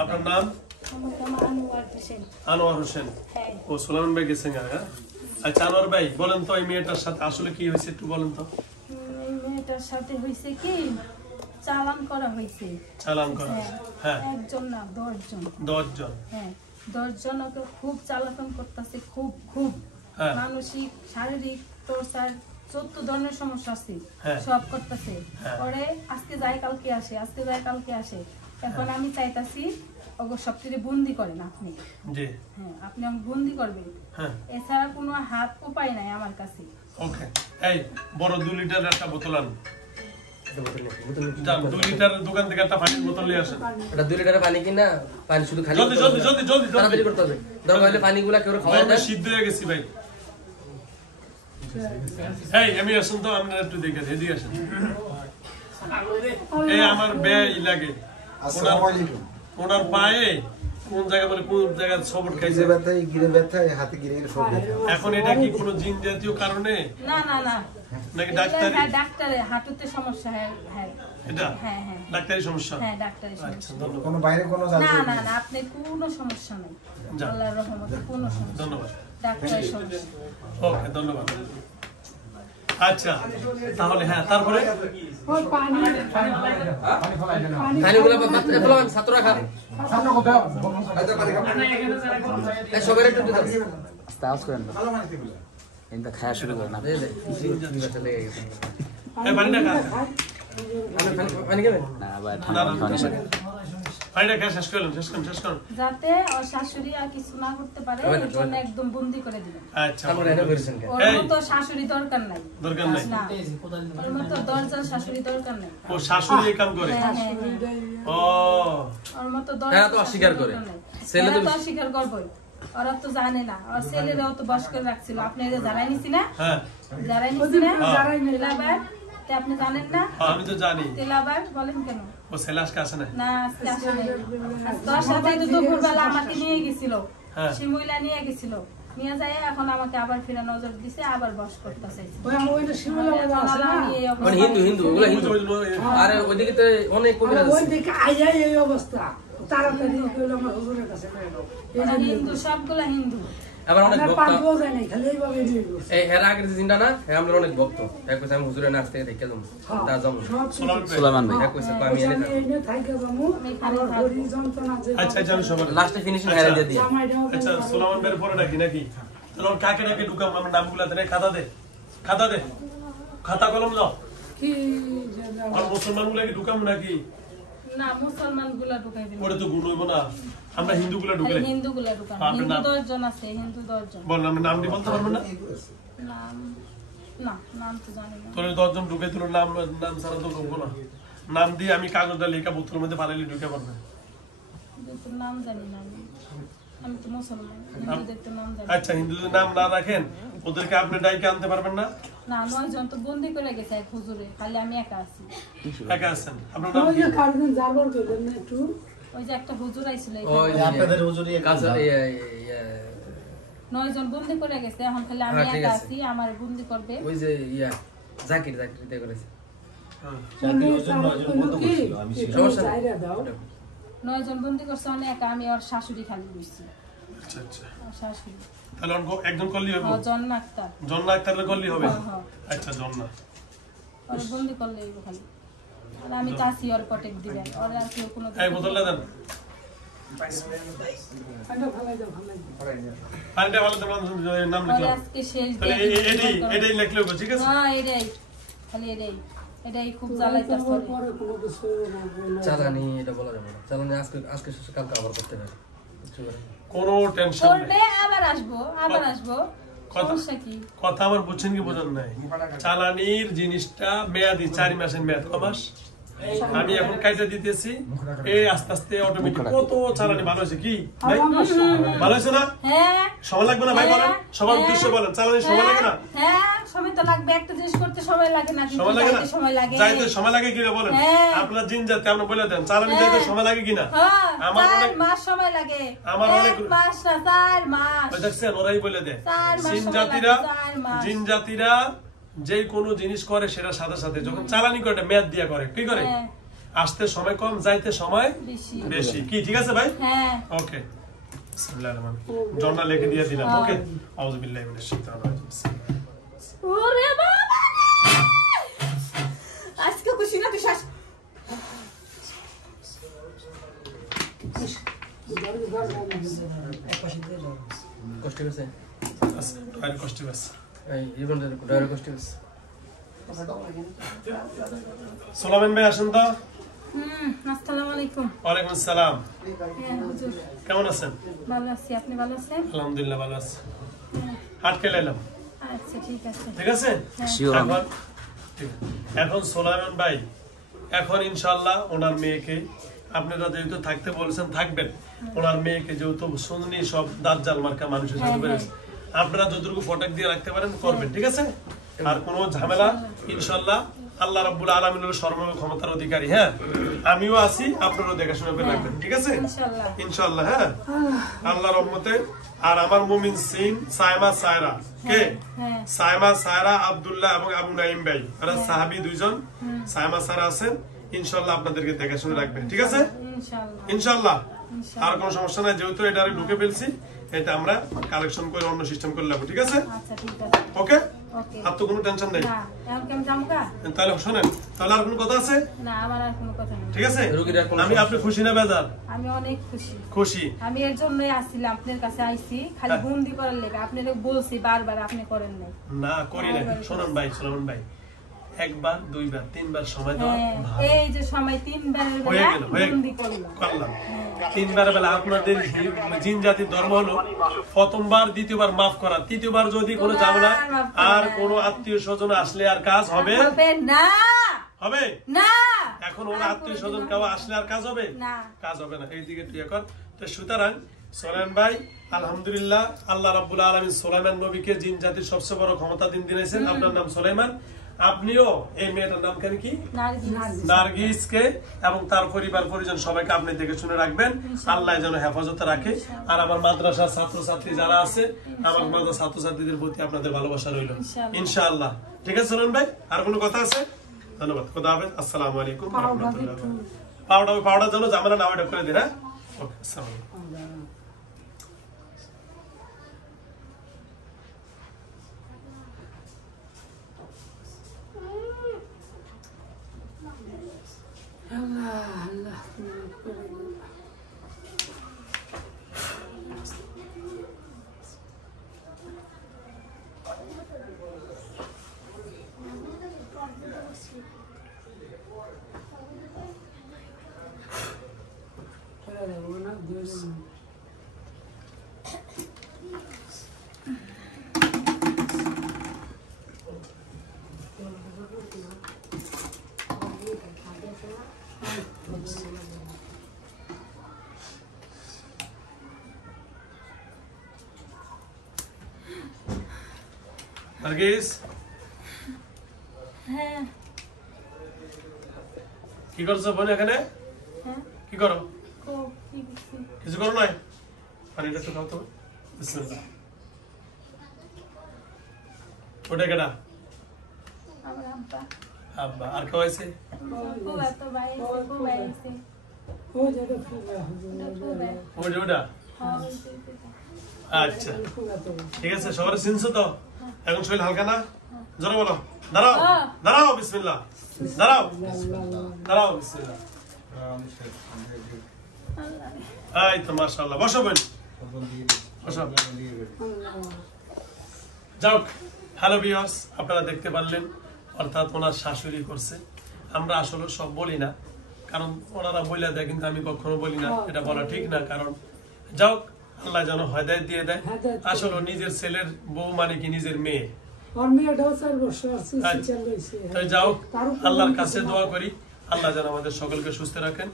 আপনার নাম? আনোয়ার হোসেন। ও সুলাইমান ভাই গেছেন। আচ্ছা আনোয়ার ভাই বলেন তো এই মেয়েটার সাথে আসলে কি হয়েছে একটু বলেন তো। এই মেয়েটার সাথে হয়েছে কি চালান করা হয়েছে। চালান করা? হ্যাঁ। একজন না 10 জন। 10 জন? হ্যাঁ 10 জনকে খুব চালান করতেছে, খুব খুব মানসিক শারীরিক টর্চার 14 ধরনের সমস্যা আছে, সব করতেছে। পরে আজকে যায় কালকে আসে, আজকে যায় কালকে আসে। এখন আমি চাইতাছি ওগো সবটিরে বন্দি করেন আপনি। জি হ্যাঁ আপনি আমাকে বন্দি করবেন। হ্যাঁ এছাড়া কোনো হাত উপায় নাই আমার কাছে। ওকে এই বড় 2 লিটার একটা বোতল আন। 2 লিটার দোকান থেকে একটা পানির বোতল নিয়ে আসেন। এটা 2 লিটারের পানি কিনা পানি শুধু খালি জলদি জলদি জলদি জলদি তাড়াতাড়ি করতে হবে। দরকার হলে পানিগুলা কেউ খাওয়া দেয়। সিদ্ধ হয়ে গেছি ভাই। এই আমি আসুন তো আপনারা একটু দেখে এদিকে আসেন। এই আমার ব্যয় লাগে। আসসালামু আলাইকুম। ওনার পায়ে কোন জায়গা বলে কোন জায়গা সবট খাইছে? ব্যথা এই গিরে ব্যথা এই হাতে গিরে সব ব্যথা। এখন এটা কি কোনো জিন জাতীয় কারণে? না না না নাকি ডাক্তারি? হ্যাঁ ডাক্তারে হাঁটুতে সমস্যা। হ্যাঁ হ্যাঁ এটা হ্যাঁ হ্যাঁ ডাক্তারি সমস্যা? হ্যাঁ ডাক্তারি সমস্যা। কোনো বাইরে কোনো না না না আপনি কোনো সমস্যা নাই, আল্লাহর রহমতে কোনো সমস্যা। ধন্যবাদ। ডাক্তারি সমস্যা। ওকে ধন্যবাদ। আচ্ছা তাহলে হ্যাঁ তারপরে পানিগুলা ফলান ছাত্ররা খান। সামনে কোথাও আচ্ছা পানি খান। এই সবাই একটু দিতে স্টার্ট করেন। ভালো পানি দিবেন। এটা খাওয়া শুরু করেন না। চলে গেছে। এই পানিটা খা। পানি খাবেন? না ভাই ঠান্ডা পানি খাবেন। পানিটা খেয়ে শেষ করুন যাতে ওর শাশুড়ি আর কিছু না করতে পারে এর জন্য একদম বন্দি করে দিবেন। আচ্ছা আমরা এটা করেছেন কেন? ওর মতো শাশুড়ি দরকার নাই। দরকার নাই না ওর মতো দরজাল শাশুড়ি দরকার নাই। ও শাশুড়ি এই কাম করে? ও ওর মতো দরজাল তো অস্বীকার করে। ছেলে তো অস্বীকার করবে। ওরা তো জানে না, আর ছেলেরাও তো বস করে রাখছিল। আপনি এই যে জানাই নিছি না? হ্যাঁ জানাই নিছি না? জানাই নিলাবার তে আপনি জানেন না? আমি তো জানি। তেলাবার বলেন কেন? ও ছেলে আজকে আসে না? না আজকে আসে না। তোর সাথে তো দুপুরবেলা আমাকে নিয়ে গেছিল, শিমুইলা নিয়ে গেছিল, নিয়ে যায় এখন আমাকে আবার ফিরে নজর দিছে, আবার বস করতে চাইছে। ওইটা শিমুইলা আছে না? মানে হিন্দু হিন্দু ওগুলা হিন্দু। আরে ওইদিকে তো অনেক কবিরা আছে। ওইদিকে আইয়া এই অবস্থা তাড়াতাড়ি কইলো আমার হুজুরের কাছে নিয়ে এই হিন্দু সবগুলা হিন্দু। আবার অনেক ভক্ত পাগল যায় না খালি এইভাবে নিয়ে গেছে। এই হেরা আগের জিন্ডা না আমরা অনেক ভক্ত। এক কইছে আমি হুজুরের নাচ থেকে দেখে যাবো। তা যাবো সুলাইমান ভাই এক কইছে আমি এনে থাইকা যাবো আর হরি যন্ত্রণা যে আচ্ছা জানো সবার লাস্টে ফিনিশিং হেরা দিয়ে দিই। আচ্ছা সুলাইমান ভাইয়ের পরে নাকি তাহলে কাকে নাকি ঢুকাম আমরা নামগুলা দেন। খাতা দে খাতা কলম দাও। কি আর মুসলমানগুলা কি ঢুকাম নাকি? না মুসলমানগুলা ঢুকাই দিবেন। ওরে তো গুণ হইব না, আমরা হিন্দুগুলা ঢুকাই। হিন্দুগুলা ঢুকান। হিন্দু 10 জন আছে, হিন্দু 10 জন। বল আমরা নাম দি বলতে পারবো না? নাম না নাম তো জানি না। তোরে 10 জন ঢুকাই তোর নাম ছাড়া তো ঢুকবো না। নাম দিয়ে আমি কাগজটা লেখা বোতলের মধ্যে ফালাইলে ঢুকে পারবে। তোর নাম জানি না আমি তো মুসলমান, হিন্দুদের তো নাম জানি। আচ্ছা হিন্দুদের নাম না রাখেন ওদেরকে আপনি ডাইকে আনতে পারবেন না? না 9 জন তো বন্দি করে গেছে এক হুজুরে, খালি আমি একা আছি। একা আছেন? আপনার নাম ওই কি? যে কারণ জারবার কইলেন না একটু ওই যে একটা হুজুর আইছিল ওই আপনাদের হুজুরি কাছে 9 জন বন্দি করে গেছে, এখন খালি আমি একা আছি, আমার বন্দি করবে। ওই যে জাকির তে করেছে। সমস্যা নাই দাও 9 জন বন্দি করছে অনেক একা, আমি আর শাশুড়ি খালি বসছি। আচ্ছা আচ্ছা শাশুড়ি তাহলে একজন করলি হবে? জন্না আক্তার। জন্না আক্তারের করলি হবে? আচ্ছা জন্না আর বন্দি করলে এই খালি আর আমি কাছি আর প্রটেক্ট দিবেন আর আর কেউ কোনো এই বোতলটা দেন। পানিটা ভালো দেন, নাম লিখলাম। আজকে শেষ তাহলে এটাই লিখলে হবে ঠিক আছে? হ্যাঁ এটাই খালি এটাই খুব জ্বালাইতাছে। চালানি এটা বলা যাবে না। চালানি আজকে শেষ কালকে আবার করতে হবে। কোনো টেনশন নেই, করবে আবার আসবো সমস্যা কি? কথা আমার বুঝছেন কি বোঝেন নাই? চালানির জিনিসটা মেয়াদি 4 মাসের মেয়াদ। কমাস আমি এখন কাইটা দিতেছি, এই আস্তে আস্তে অটোমেটিক কত চালানি ভালো হয়েছে। কি ভাই ভালো হয়েছে না? হ্যাঁ সময় লাগবে না ভাই? বলেন সবার উদ্দেশ্য বলেন। চালানি সময় লাগে না? হ্যাঁ সময় তো লাগবে, একটা জিনিস করতে সময় লাগে না? সময় লাগে না? সময় লাগে, যাইতে সময় লাগে কিনা বলেন? আপনারা জিন জাতি আপনি বলে দেন চালানি যাইতে সময় লাগে কিনা? আমার 4 মাস সময় লাগে। আমার অনেক 1 মাস না 4 মাস। ওই দেখছেন ওরাই বলে দেয়। 4 মাস জিন জাতিরা যে কোনো জিনিস করে সেটা সাথে সাথে যখন চালানি করে মেয়াদ দিয়া করে কি করে? আসতে সময় কম, যাইতে সময় বেশি। কি ঠিক আছে ভাই? হ্যাঁ ওকে, বিসমিল্লাহির রহমানির রহিম। জন্না লিখে দিয়ে দিলাম। ওকে, আউযু বিল্লাহি মিনাশ শাইতানির রাজিম। ওরে বাবা আজকে খুশি না তুই শ্বাস কষ্ট হয়েছে আচ্ছা, ভাই কষ্ট আছে। এই জীবন ডরে কষ্ট হয়েছে সোলামান ভাই আসেন তো। আসসালামু আলাইকুম। ওয়ালাইকুম আসসালাম। হ্যাঁ হুজুর, কেমন আছেন? ভালো আছি, আপনি ভালো আছেন? আলহামদুলিল্লাহ ভালো আছি। হাট খেলে এলাম। আচ্ছা ঠিক আছে। ঠিক আছে শিওর আমি এখন ঠিক আছে। এখন সোলাইমান ভাই, এখন ইনশাআল্লাহ ওনার মেয়েকে আপনারা যেহেতু থাকতে বলেছেন থাকবেন, ওনার মেয়েকে যেহেতু শুননি সব দাজ্জাল মার্কা মানুষের সাথে বেরোচ্ছে, আপনারা যতটুকু ফটাক দিয়ে রাখতে পারেন করবেন। ঠিক আছে, আর কোনো ঝামেলা ইনশাআল্লাহ আল্লাহ রাব্বুল আলামিন হলো সর্ব ক্ষমতার অধিকারী। হ্যাঁ, আমিও আছি, আপনারাও দেখাশোনা করে রাখবেন। ঠিক আছে ইনশাআল্লাহ ইনশাআল্লাহ। হ্যাঁ, আল্লাহর রহমতে। আর আমার মুমিন সিন সাইমা সায়রা কে, হ্যাঁ সাইমা সায়রা আব্দুল্লাহ এবং আবু নাইম ভাই, এরা সাহাবী দুইজন। সাইমা সায়রা আছেন, ইনশাআল্লাহ আপনাদেরকে দেখাশোনা রাখবেন। ঠিক আছে ইনশাআল্লাহ ইনশাআল্লাহ। ইনশাআল্লাহ। আর কোনো সমস্যা নাই, যেহেতু এটা আমি ঢুকে ফেলছি, এটা আমরা কালেকশন করে অন্য সিস্টেম করে নেবো। ঠিক আছে আচ্ছা ঠিক আছে। ওকে, ওকে আর তো কোনো টেনশন নেই। না এখন কেমন যাবো কা? তাহলে শোনেন, তাহলে আর কোনো কথা আছে? না আমার আর কোনো কথা নেই। ঠিক আছে, রোগীর আর কোনো আমি আপনি খুশি না বেজার? আমি অনেক খুশি। খুশি। আমি এর জন্যই আসছিলাম, আপনার কাছে আইছি খালি হ্যাঁ। বন্দি করার লেগে। আপনারে বলছি বারবার, আপনি করেন নাই। না করি না। শোনেন ভাই, সোলামান ভাই, একবার দুইবার তিনবার সময় দেওয়া হ্যাঁ, ভালো। এই যে সময় 3 বারের হয়ে বেলা গেল, হয়ে গেল। বন্দি করলাম। করলাম তিনবার বেলা। আপনাদের জিন জাতির ধর্ম হলো প্রথমবার দ্বিতীয়বার মাফ করা, তৃতীয়বার যদি কোনো ঝামেলা আর কোনো আত্মীয় স্বজন আসলে আর কাজ হবে হবে না হবে না। এখন ওর আত্মীয় স্বজন কেউ আসলে আর কাজ হবে না। কাজ হবে না। এইদিকে তুই এখন তো সুতরাং সোলাইমান ভাই আলহামদুলিল্লাহ, আল্লাহ রাব্বুল আলামিন সুলাইমান নবীকে জিন জাতির সবচেয়ে বড় ক্ষমতা দিয়েছেন। আপনার নাম সুলাইমান, আপনিও এই মেয়েটার নাম কেন কি নার্গিসকে এবং তার পরিবার পরিজন সবাইকে আপনি দেখে শুনে রাখবেন। আল্লাহ যেন হেফাজতে রাখে। আর আমার মাদ্রাসার ছাত্রছাত্রী যারা আছে, আমার মাদ্রাসার ছাত্রছাত্রীদের প্রতি আপনাদের ভালোবাসা রইল ইনশাআল্লাহ। ঠিক আছে সোলাইমান ভাই, আর কোনো কথা আছে? ধন্যবাদ, খোদা হাফেজ, আসসালামু আলাইকুম ওয়া রাহমাতুল্লাহি ওয়া বারাকাতুহু। পাউডার জন্য ঝামেলা না ওটা করে দিন। হ্যাঁ, ওকে, আসসালামু আলাইকুম। নার্গিস, হ্যাঁ কি করছো বোন এখানে? হ্যাঁ কি করো? খুব ঠিক আছে। কিছু করো নাই? পানিটা একটু খাও তো। বিসমিল্লাহ। ওটা কেডা? আমার আব্বা আব্বা। আর কেউ আছে? খুব এত ভাই আছে, খুব ভাই আছে। ও যেটা খুব খুব ভাই। ওটা ওটা। হ্যাঁ, ওইটাই তো। আচ্ছা ঠিক আছে, সবার চিনছো তো? এখন শরীর হালকা না? জোরে বলো। দাঁড়াও দাঁড়াও, বিসমিল্লাহ। দাঁড়াও দাঁড়াও, বিসমিল্লাহ। এই তো মাশাআল্লাহ। বসো বোন, বসো। যাক, হ্যালো ভিউয়ার্স, আপনারা দেখতে পারলেন, অর্থাৎ ওনার শাশুড়ি করছে। আমরা আসলে সব বলি না, কারণ ওনারা বইলা দেয়, কিন্তু আমি কখনো বলি না, এটা বলা ঠিক না। কারণ যাও, আল্লাহ যেন হেদায়েত দিয়ে দেয়। আসলে নিজের ছেলের বউ মানে কি নিজের মেয়ে। তাই যাও, আল্লাহর কাছে দোয়া করি, আল্লাহ যেন আমাদের সকলকে সুস্থ রাখেন।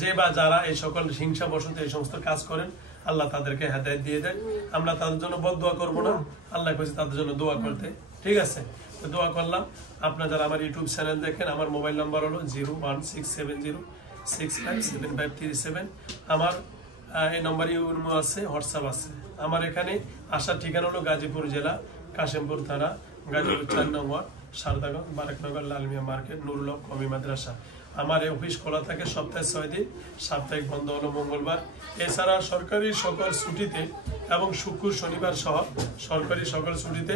যে বা যারা এই সকল হিংসা বশত এই সমস্ত কাজ করেন, আল্লাহ তাদেরকে হেদায়েত দিয়ে দেয়। আমরা তাদের জন্য বদদোয়া করব না, আল্লাহ কইছে তাদের জন্য দোয়া করতে। ঠিক আছে, তো দোয়া করলাম। আপনারা যারা আমার ইউটিউব চ্যানেল দেখেন, আমার মোবাইল নাম্বার হলো 01670657537। আমার এই নম্বরে ইউনো আছে, হোয়াটসঅ্যাপ আছে। আমার এখানে আসার ঠিকানা হলো গাজীপুর জেলা, কাশিমপুর থানা, গাজীপুর 4 নং ওয়ার্ড, সারদাগঞ্জ, বারেকনগর, লালমিয়া মার্কেট, নুরুল হক কওমি মাদ্রাসা। আমার এই অফিস খোলা থাকে সপ্তাহে 6 দিন, সাপ্তাহিক বন্ধ হলো মঙ্গলবার। এছাড়া সরকারি সকল ছুটিতে এবং শুক্র শনিবার সহ সরকারি সকল ছুটিতে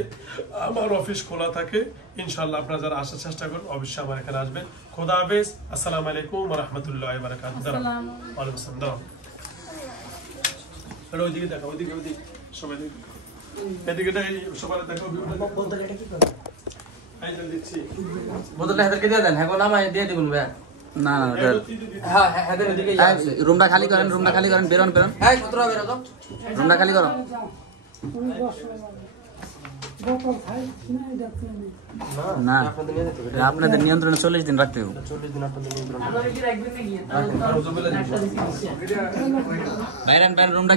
আমার অফিস খোলা থাকে। ইনশাআল্লাহ আপনারা যারা আসার চেষ্টা করুন অবশ্যই আমার এখানে আসবেন। খোদা হাফেজ। আসসালামু আলাইকুম ওয়া রাহমাতুল্লাহি ওয়া বারাকাতুহু। ওয়ালাইকুম আসসালাম। দাও ওইদিকে দেখো, ওইদিকে সবাই এদিকে সবাই দেখো। বোতলটা হাতেরকে দিয়ে দেন, হ্যাঁ নামায় দিয়ে দিবেন ভাই। না না হ্যাঁ হাতের ওদিকে রুমটা খালি করেন, রুমটা খালি করেন, বেরোন বেরোন। হ্যাঁ 17 বেরো তো, রুমটা খালি করো। না আপনাদের নিয়ন্ত্রণে 40 দিন রাখতে হবে। 40 দিন আপনাদের নিয়ন্ত্রণে। বাইরেন রুমটা